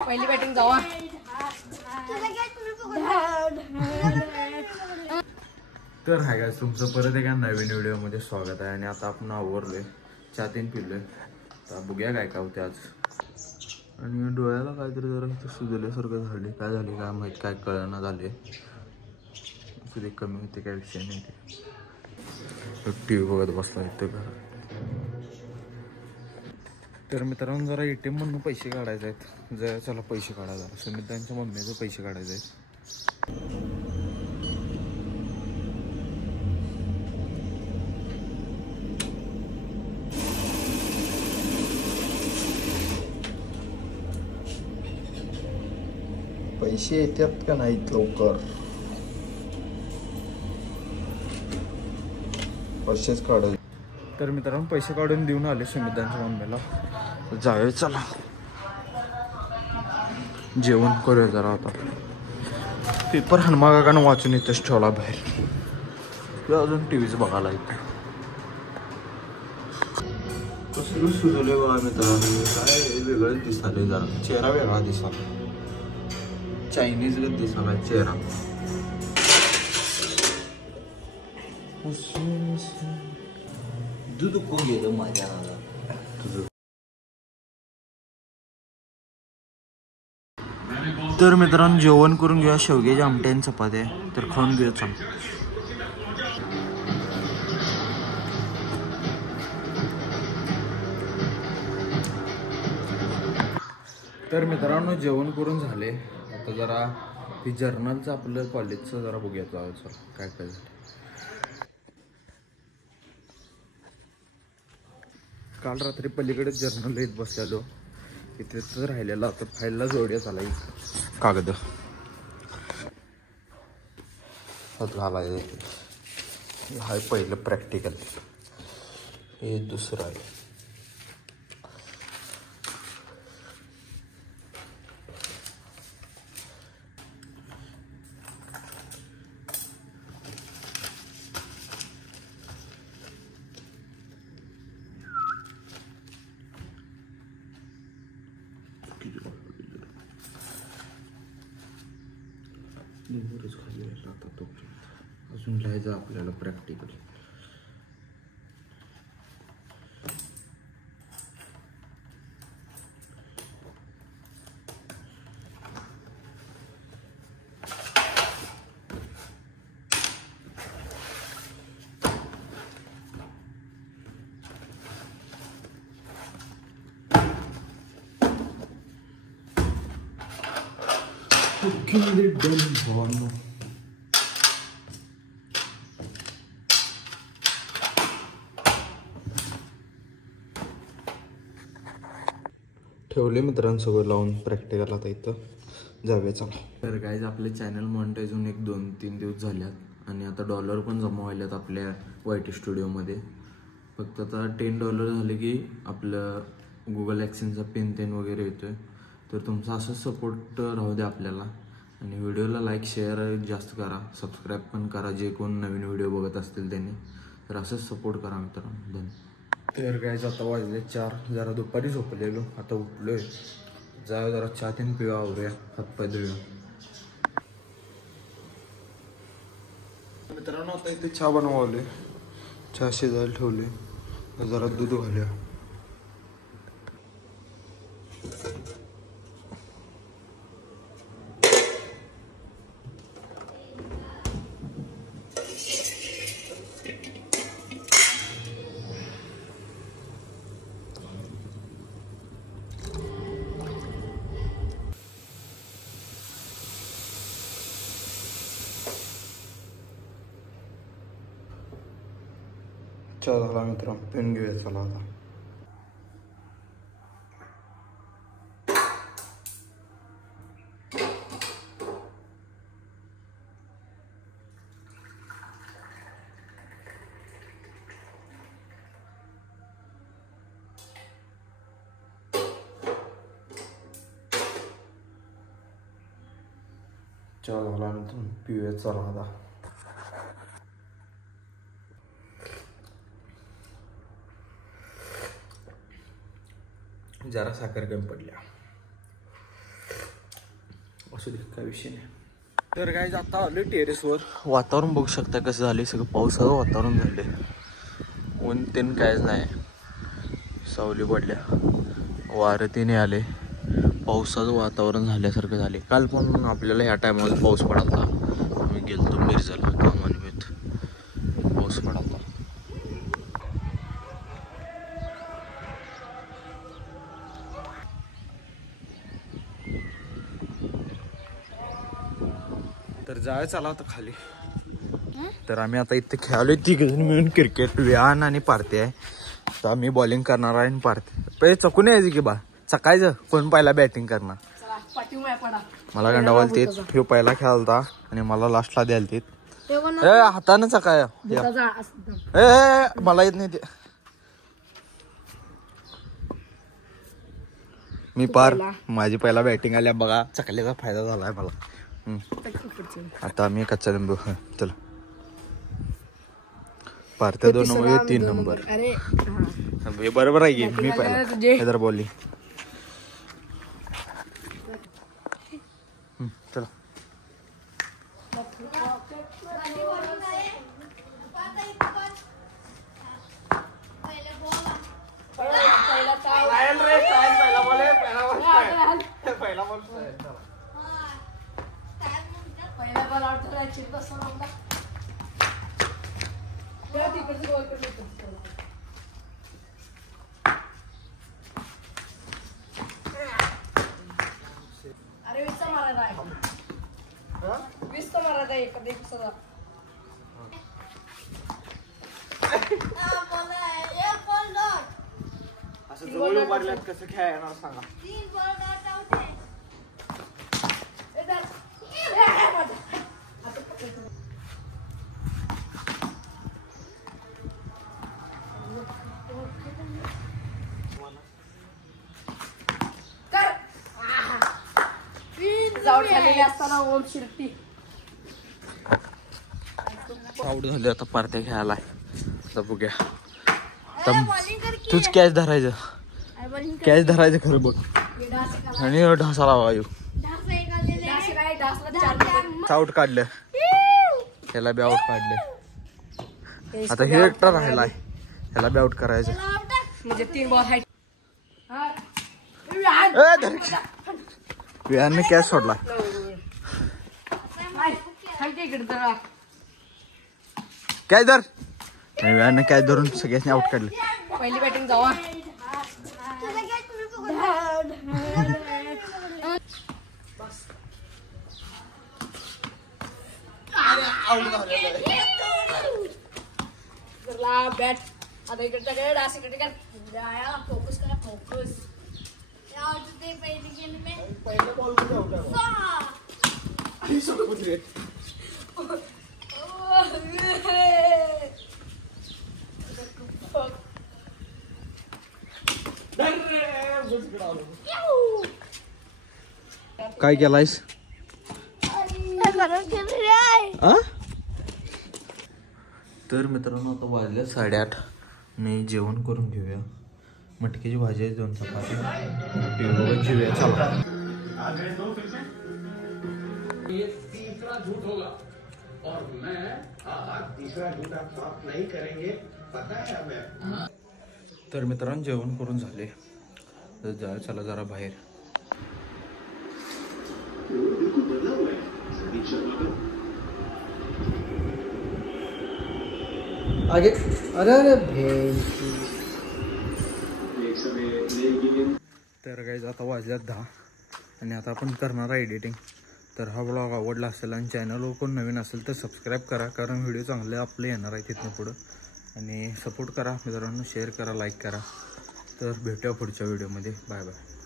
पहिली बॅटिंग जावा. तर hi guys, तुमचं परत एका नवीन व्हिडिओमध्ये स्वागत आहे. आणि आता आपण आवरलोय, चहा तीन पिलोय. तर बघूया काय काय होते आज. आणि डोळ्याला काहीतरी जरा इथं सुजल्यासारखं झाले. काय झाले काय माहीत, काय कळना झाले. ते कमी होते काय विषय नाही. ते टी व्ही बघत बसला इथं घरात. तर मित्रांनो, जरा ATM मधून पैसे काढायचे आहेत. जरा चला पैसे काढायला. सुमित्रांच्या मम्मीचे पैसे काढायचे आहेत. पैसे येतात का नाहीत लवकर? पैसेच काढायचे. तर मित्रांनो, पैसे काढून देऊन आले सुमित्रांच्या मम्मीला. जाऊया चला, जेवण करूया जरा. आता पेपर हनुमा काकानं वाचून इथंच ठेवला बाहेर. अजून टीव्हीच बघायला इथं. कसं सुजले बघा मित्रांनो, काय वेगळंच दिसाले. जरा चेहरा वेगळा दिसाला, चायनीज दिसाला चेहरा. दूध कोण गेलं माझ्या तुझं. तर मित्रांनो, जेवण करून घेऊया. शेवग्याच्या आमट्या आणि चपात्या तर खाऊन घेऊया. चाल. तर मित्रांनो, जेवण करून झाले. आता जरा ती जर्नलचं आपलं कॉलेजचं जरा बघूया. चल काय काय झालं. काल रात्री पलीकडे जर्नल येत बसलेलो. इथे तर राहिलेला. आता फाईलला जोड्या झाला कागद घालाय. हा पहिलं प्रॅक्टिकल, हे दुसरं आहे. खाली आता तो अजून लिहायचं आपल्याला प्रॅक्टिकल. ठेवले मित्रांनो सगळं लावून प्रॅक्टिकल. आता इथं जाऊया चला. तर गाईज, आपले चॅनल मॉनिटाईज होऊन 1-2-3 दिवस झाल्यात. आणि आता डॉलर पण जमा व्हायल्यात आपल्या YT स्टुडिओमध्ये. फक्त आता $10 झाले की आपलं गुगल ॲक्सेसचा पिन तेन वगैरे येतोय. तर तुमचा असंच सपोर्ट राहू द्या आपल्याला. आणि व्हिडिओला लाईक शेअर जास्त करा, सबस्क्राईब पण करा जे कोण नवीन व्हिडिओ बघत असतील त्यांनी. तर असंच सपोर्ट करा मित्रांनो. धन्यवाद. तर गाईज, आता वाजले 4. जरा दुपारी झोपलेलो, आता उठलोय. जाऊ जरा चहा तीन पिवा, आवरूया, हातपाय धुऊया. मित्रांनो, आता इथे चहा बनवले. चहा शिजायला ठेवले. जरा दूध घालूया. चहा झाला मित्रांनो, पेन घेऊया चला आता. चहा झाला मित्रांनो, पिऊया चला आता. जरा साखर कमी पडल्या. असू दे, काय विषय नाही. तर काय आता आलो टेरेसवर. वातावरण बघू शकता कसं झाले, सगळं पावसाचं वातावरण झाले. ऊन तेन कायच नाही, सावली पडल्या, वारं तिने आले, पावसाचं वातावरण झाल्यासारखं झाले. काल पण आपल्याला ह्या टायमाला पाऊस पडाला. आम्ही गेलतो मिरजला कामानिमित्त, पाऊस पडाला. तर जाय चला आता खाली. तर आम्ही आता इथे खेळालोय तिघजण मिळून क्रिकेट. व्यान आणि पारते आहे. तर आम्ही बॉलिंग करणार आहे आणि पारते पहिले चकून यायचं की बा, चकायचं कोण पहिला बॅटिंग करणार. मला गंडावाल तेच ह्यो पहिला खेळालता आणि मला लास्टला द्याल ते हातानं चकाय. मला येत नाही ते. मी पार माझी पहिला बॅटिंग आल्या बघा, चकल्याचा फायदा झालाय मला. आता आम्ही कच्चा लिंबू. चला पारत्या 2 नंबर 3 नंबर. हे बरोबर आहे की मी पहिला हैदर बॉलिंग. चला कसं खेळणार सांगा. आउट झाले आता पार्ट्या खेळायला. आता बघूया, तूच कॅच धरायचं, कॅच धरायचं खरं बघ आणि ढासा लावा. आउट काढलं, ह्याला बी आउट काढले. आता हे एकटा राहिलाय, ह्याला बी आउट करायचं. म्हणजे 3 बॉल आहे. विहानने कॅच सोडला. कॅच धर. विहानने कॅच धरून सगळ्यांनी आउट काढले. पहिली बॅटिंग जावा. बॅट आता इकडे डास इकडे फोकस करा, फोकस. काय केलायस? तर मित्रांनो आता वाजले 8:30. मी जेवण करून घेऊया. मटकीची भाजी आहे, 2 चपाती जेवूया. चला. तर मित्रांनो जेवण करून झाले, तर जाऊ चला जरा बाहेर. आगे अरे अरे तर काही आता वाजल्यात 10 आणि आता आपण करणार आहे एडिटिंग. तर हा ब्लॉग आवडला असेल आणि चॅनलवर कोण नवीन असेल तर सबस्क्राईब करा, कारण व्हिडिओ चांगले आपले येणार आहे तिथनं पुढं. आणि सपोर्ट करा मित्रांनो, शेअर करा, लाईक करा. तर भेटूया पुढच्या व्हिडिओमध्ये. Bye bye.